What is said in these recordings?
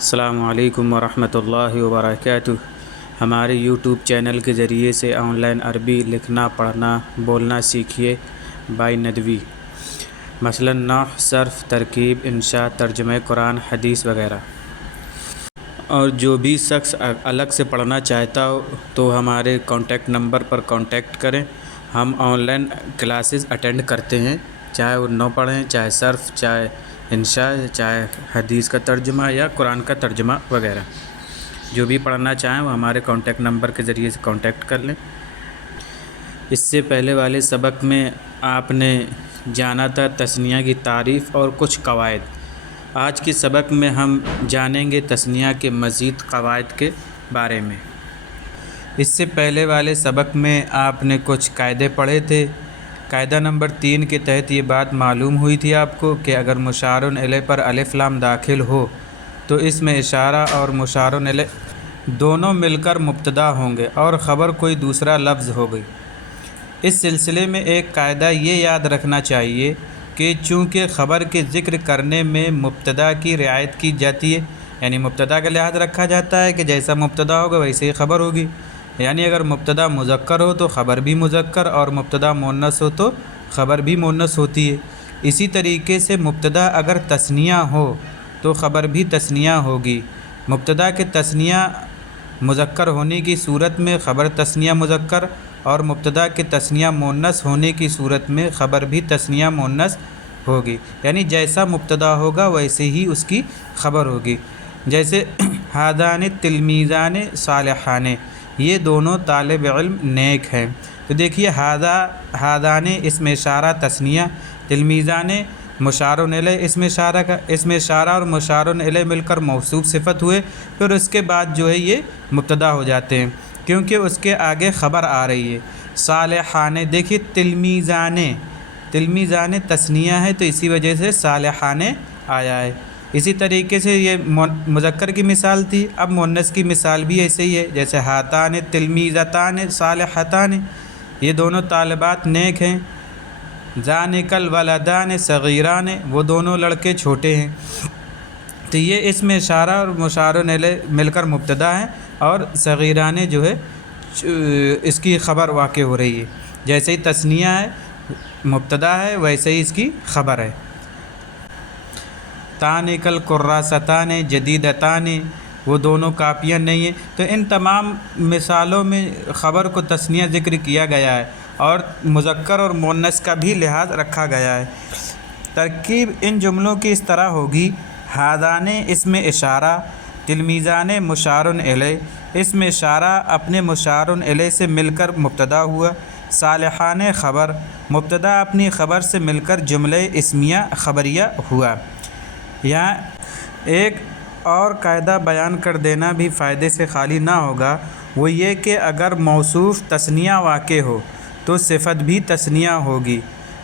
السلام علیکم ورحمۃ اللہ وبرکاتہ۔ ہمارے یوٹیوب چینل کے ذریعے سے آن لائن عربی لکھنا، پڑھنا، بولنا سیکھیے بائی ندوی، مثلا نحو، صرف، ترکیب، انشاء، ترجمہ قرآن، حدیث وغیرہ۔ اور جو بھی شخص الگ سے پڑھنا چاہتا ہو تو ہمارے کانٹیکٹ نمبر پر کانٹیکٹ کریں۔ ہم آن لائن کلاسز اٹینڈ کرتے ہیں، چاہے وہ نو پڑھیں، چاہے صرف، چاہے انشاء، چاہے حدیث کا ترجمہ یا قرآن کا ترجمہ وغیرہ۔ جو بھی پڑھنا چاہیں وہ ہمارے کانٹیکٹ نمبر کے ذریعے سے کانٹیکٹ کر لیں۔ اس سے پہلے والے سبق میں آپ نے جانا تھا تثنیہ کی تعریف اور کچھ قواعد۔ آج کے سبق میں ہم جانیں گے تثنیہ کے مزید قواعد کے بارے میں۔ اس سے پہلے والے سبق میں آپ نے کچھ قاعدے پڑھے تھے۔ قاعدہ نمبر 3 کے تحت یہ بات معلوم ہوئی تھی آپ کو کہ اگر مشار الیہ پر الف لام داخل ہو تو اس میں اشارہ اور مشار الیہ دونوں مل کر مبتدا ہوں گے اور خبر کوئی دوسرا لفظ ہوگی۔ اس سلسلے میں ایک قاعدہ یہ یاد رکھنا چاہیے کہ چونکہ خبر کے ذکر کرنے میں مبتدا کی رعایت کی جاتی ہے، یعنی مبتدا کا لحاظ رکھا جاتا ہے کہ جیسا مبتدا ہوگا ویسے ہی خبر ہوگی، یعنی اگر مبتدا مذکر ہو تو خبر بھی مذکر، اور مبتدا مؤنث ہو تو خبر بھی مؤنث ہوتی ہے۔ اسی طریقے سے مبتدا اگر تثنیہ ہو تو خبر بھی تثنیہ ہوگی۔ مبتدا کے تثنیہ مذکر ہونے کی صورت میں خبر تثنیہ مذکر، اور مبتدا کے تثنیہ مؤنث ہونے کی صورت میں خبر بھی تثنیہ مؤنث ہوگی، یعنی جیسا مبتدا ہوگا ویسے ہی اس کی خبر ہوگی۔ جیسے ہذان تلمیذان صالحان، یہ دونوں طالب علم نیک ہیں۔ تو دیکھیے ہذان اسم اشارہ تثنیہ، تلمیذان مشار الیہ اسم اشارہ اور مشار الیہ مل کر موصوف صفت ہوئے، پھر اس کے بعد جو ہے یہ مبتدا ہو جاتے ہیں کیونکہ اس کے آگے خبر آ رہی ہے۔ صالحان، دیکھیے تلمیذان تثنیہ ہے تو اسی وجہ سے صالحان آیا ہے۔ اسی طریقے سے یہ مذکر کی مثال تھی، اب مؤنث کی مثال بھی ایسے ہی ہے، جیسے ہاتان تلمیذتان صالحتان، یہ دونوں طالبات نیک ہیں۔ ذانک الولدان صغیران، وہ دونوں لڑکے چھوٹے ہیں۔ تو یہ اسم اشارہ اور مشار الیہ مل کر مبتدا ہے اور صغیران جو ہے اس کی خبر واقع ہو رہی ہے۔ جیسے ہی تثنیہ ہے مبتدا ہے ویسے ہی اس کی خبر ہے۔ تانک الکراستان جدیدتان، وہ دونوں کاپیاں نہیں ہیں۔ تو ان تمام مثالوں میں خبر کو تثنیہ ذکر کیا گیا ہے اور مذکر اور مؤنث کا بھی لحاظ رکھا گیا ہے۔ ترکیب ان جملوں کی اس طرح ہوگی: ہذان اسم اشارہ، تلمیذان مشار الیہ، اسم اشارہ اپنے مشار الیہ سے مل کر مبتدا ہوا، صالحان خبر، مبتدا اپنی خبر سے مل کر جملہ اسمیہ خبریہ ہوا۔ یہاں ایک اور قاعدہ بیان کر دینا بھی فائدے سے خالی نہ ہوگا، وہ یہ کہ اگر موصوف تثنیہ واقع ہو تو صفت بھی تثنیہ ہوگی۔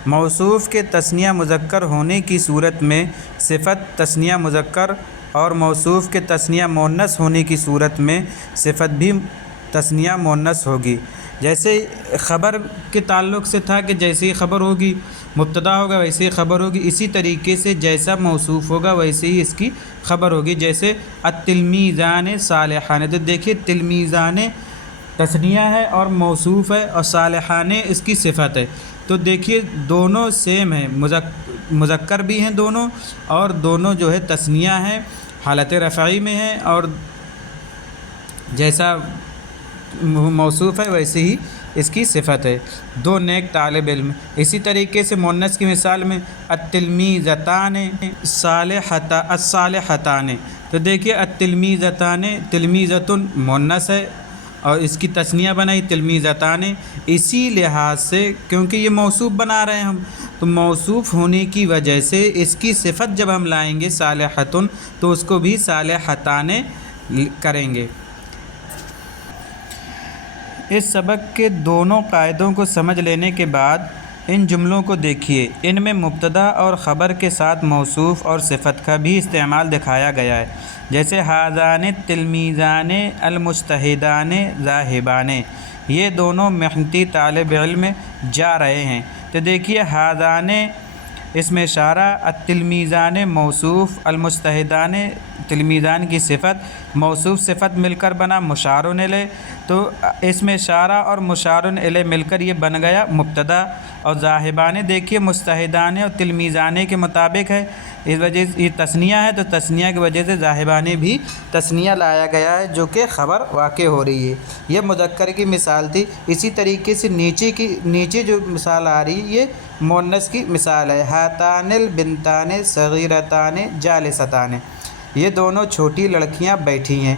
موصوف کے تثنیہ مذکر ہونے کی صورت میں صفت تثنیہ مذکر، اور موصوف کے تثنیہ مؤنث ہونے کی صورت میں صفت بھی تثنیہ مؤنث ہوگی۔ جیسے خبر کے تعلق سے تھا کہ جیسے ہی خبر ہوگی مبتدا ہوگا ویسے ہی خبر ہوگی، اسی طریقے سے جیسا موصوف ہوگا ویسے ہی اس کی خبر ہوگی۔ جیسے التلمیذان صالحان، تو دیکھیے تلمیذان تثنیہ ہے اور موصوف ہے، اور صالحان اس کی صفت ہے۔ تو دیکھیے دونوں سیم ہیں، مذکر بھی ہیں دونوں، اور دونوں جو ہے تثنیہ ہیں، حالت رفعی میں ہیں، اور جیسا موصوف ہے ویسے ہی اس کی صفت ہے۔ دو نیک طالب علم۔ اسی طریقے سے مؤنث کی مثال میں التلمیذتان الصالحتان، تو دیکھیے التلمیذتان، تلمیذتن مؤنث ہے اور اس کی تثنیہ بنائی تلمیذتان، اسی لحاظ سے کیونکہ یہ موصوف بنا رہے ہیں ہم، تو موصوف ہونے کی وجہ سے اس کی صفت جب ہم لائیں گے صالحتن تو اس کو بھی صالحتان کریں گے۔ اس سبق کے دونوں قاعدوں کو سمجھ لینے کے بعد ان جملوں کو دیکھیے، ان میں مبتدا اور خبر کے ساتھ موصوف اور صفت کا بھی استعمال دکھایا گیا ہے۔ جیسے ہذان تلمیذان المجتہدان ذاہبان، یہ دونوں محنتی طالب علم جا رہے ہیں۔ تو دیکھیے ہذان اسم اشارہ التلمیذان موصوف المجتہدان تلمیذان کی صفت موصوف صفت مل کر بنا مشار الیہ، تو اسم اشارہ اور مشار الیہ مل کر یہ بن گیا مبتدا، اور ذاہبان دیکھیے مجتہدان اور تلمیذان کے مطابق ہے، اس وجہ سے یہ تثنیہ ہے، تو تثنیہ کی وجہ سے ذاہبان بھی تثنیہ لایا گیا ہے جو کہ خبر واقع ہو رہی ہے۔ یہ مذکر کی مثال تھی۔ اسی طریقے سے نیچے جو مثال آ رہی ہے یہ مؤنث کی مثال ہے، ہاتان البنتان صغیرتان جالستان، یہ دونوں چھوٹی لڑکیاں بیٹھی ہیں۔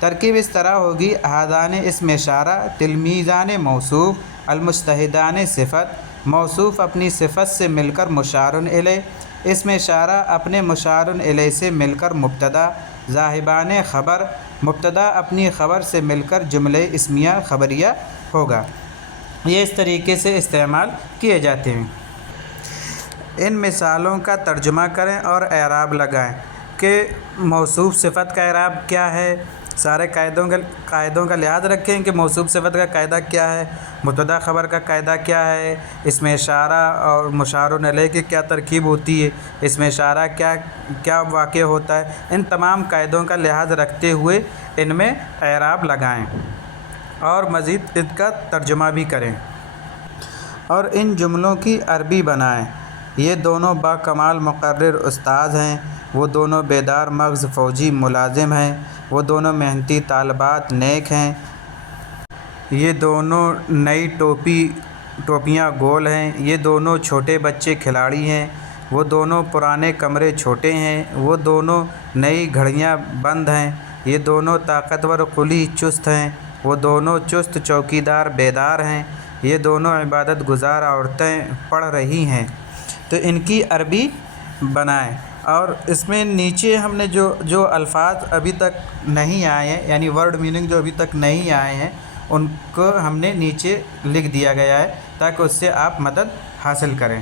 ترکیب اس طرح ہوگی، ہذان اسم اشارہ، تلمیذان موصوف، المجتہدان صفت، موصوف اپنی صفت سے مل کر مشار الیہ، اسم اشارہ اپنے مشار الیہ سے مل کر مبتدا، ذاہبان خبر، مبتدا اپنی خبر سے مل کر جملہ اسمیہ خبریہ ہوگا۔ یہ اس طریقے سے استعمال کیے جاتے ہیں۔ ان مثالوں کا ترجمہ کریں اور اعراب لگائیں کہ موصوف صفت کا اعراب کیا ہے۔ سارے قاعدوں کا لحاظ رکھیں کہ موصوف صفت کا قاعدہ کیا ہے، مبتدا خبر کا قاعدہ کیا ہے، اسم اشارہ اور مشار الیہ کی کیا ترکیب ہوتی ہے، اسم اشارہ کیا واقع ہوتا ہے۔ ان تمام قاعدوں کا لحاظ رکھتے ہوئے ان میں اعراب لگائیں اور مزید ان کا ترجمہ بھی کریں اور ان جملوں کی عربی بنائیں۔ یہ دونوں با کمال مقرر استاذ ہیں، وہ دونوں بیدار مغز فوجی ملازم ہیں، وہ دونوں محنتی طالبات نیک ہیں، یہ دونوں نئی ٹوپیاں گول ہیں، یہ دونوں چھوٹے بچے کھلاڑی ہیں، وہ دونوں پرانے کمرے چھوٹے ہیں، وہ دونوں نئی گھڑیاں بند ہیں، یہ دونوں طاقتور قلی چست ہیں، وہ دونوں چست چوکیدار بیدار ہیں، یہ دونوں عبادت گزار عورتیں پڑھ رہی ہیں۔ تو ان کی عربی بنائیں، اور اس میں نیچے ہم نے جو الفاظ ابھی تک نہیں آئے ہیں، یعنی ورڈ میننگ جو ابھی تک نہیں آئے ہیں، ان کو ہم نے نیچے لکھ دیا گیا ہے تاکہ اس سے آپ مدد حاصل کریں۔